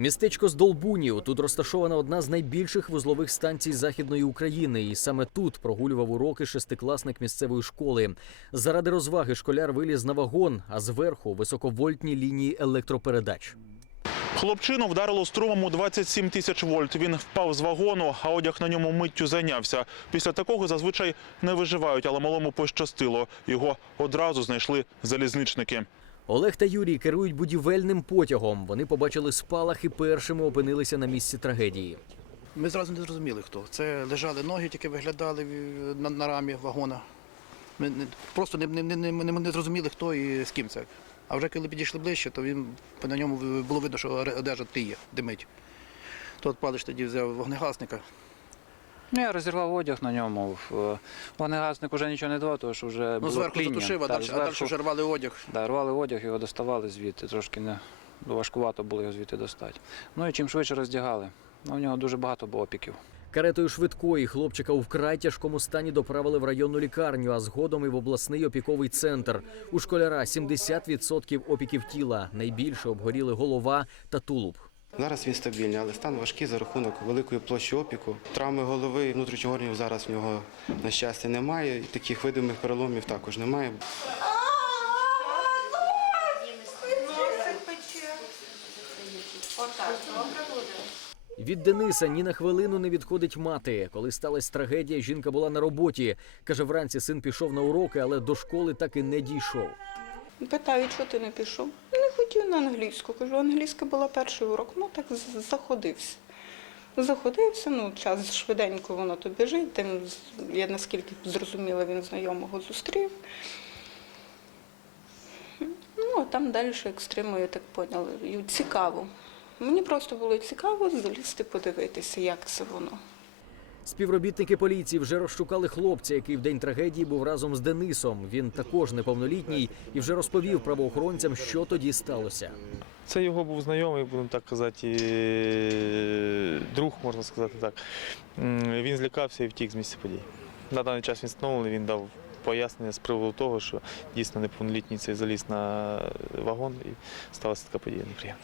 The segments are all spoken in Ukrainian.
Містечко Здолбунів. Тут розташована одна з найбільших вузлових станцій західної України, і саме тут прогулював уроки шестикласник місцевої школи. Заради розваги школяр виліз на вагон, а зверху високовольтні лінії електропередач. Хлопчину вдарило струмом у 27 тисяч вольт. Він впав з вагону, а одяг на ньому миттю зайнявся. Після такого зазвичай не виживають, але малому пощастило. Його одразу знайшли залізничники. Олег та Юрій керують будівельним потягом. Вони побачили спалах і першими опинилися на місці трагедії. Ми зразу не зрозуміли, хто. Це лежали ноги, тільки виглядали на, на рамі вагона. Ми не, просто не, не, не, не, не, зрозуміли, хто і з ким це. А вже коли підійшли ближче, то він на ньому було видно, що одежа тліє, димить. Тот палич тоді взяв вогнегасника. Ну, я розірвав одяг на ньому. В- Вогнегасник вже нічого не давав, тому що вже Ну, було зверху тління. затушив, а Так, далі, а далі зверху, вже рвали одяг. да, рвали одяг, його доставали звідти. Трошки не важкувато було його звідти достати. Ну і чим швидше роздягали. Ну, у нього дуже багато було опіків. Каретою швидкої хлопчика у вкрай тяжкому стані доправили в районну лікарню, а згодом і в обласний опіковий центр. У школяра 70% опіків тіла. Найбільше обгоріли голова та тулуб. Зараз він стабільний, але стан важкий за рахунок великої площі опіку. Травми голови і внутрішніх органів зараз в нього, на щастя, немає. І таких видимих переломів також немає. Від Дениса ні на хвилину не відходить мати. Коли сталася трагедія, жінка була на роботі. Каже, вранці син пішов на уроки, але до школи так і не дійшов. Питають, що ти не пішов. Хотів на англійську. Кажу, англійська була перший урок. Ну так заходився. Заходився, ну час швиденько воно то біжить. Тим я наскільки зрозуміла, він знайомого зустрів. Ну, а там далі екстриму, я так поняла. Цікаво. Мені просто було цікаво залізти, подивитися, як це воно. Співробітники поліції вже розшукали хлопця, який в день трагедії був разом з Денисом. Він також неповнолітній і вже розповів правоохоронцям, що тоді сталося. Це його був знайомий, будемо так казати, е, друг, можна сказати так. Він злякався і втік з місця подій. На даний час він встановлений, він дав пояснення з приводу того, що дійсно неповнолітній цей заліз на вагон і сталася така подія неприємна.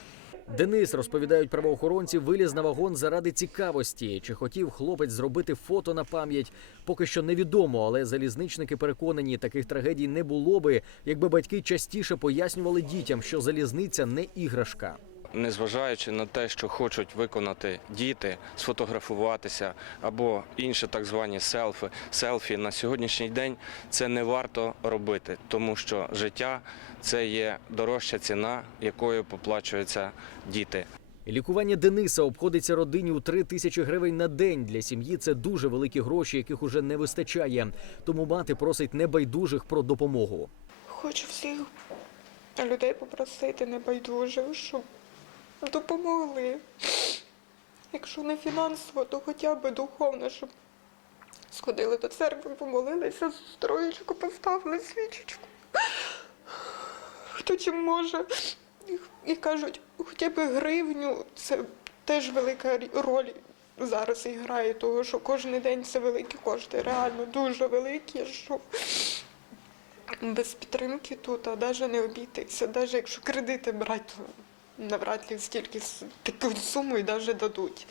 Денис, розповідають правоохоронці, виліз на вагон заради цікавості. Чи хотів хлопець зробити фото на пам'ять? Поки що невідомо, але залізничники переконані, таких трагедій не було би, якби батьки частіше пояснювали дітям, що залізниця не іграшка. Незважаючи на те, що хочуть виконати діти, сфотографуватися або інші так звані селфи, селфі на сьогоднішній день це не варто робити, тому що життя це є дорожча ціна, якою поплачуються діти. Лікування Дениса обходиться родині у 3 тисячі гривень на день. Для сім'ї це дуже великі гроші, яких уже не вистачає. Тому мати просить небайдужих про допомогу. Хочу всіх людей попросити небайдужих, щоб допомогли. Якщо не фінансово, то хоча б духовно, щоб сходили до церкви, помолилися, строєчку поставили свічечку. Хто чим може. І- кажуть, хоча б гривню, це теж велика роль зараз і грає, тому що кожен день це великі кошти, реально дуже великі, що без підтримки тут, а навіть не обійтися. Навіть якщо кредити брати, то навряд ли стільки таку суму і навіть дадуть.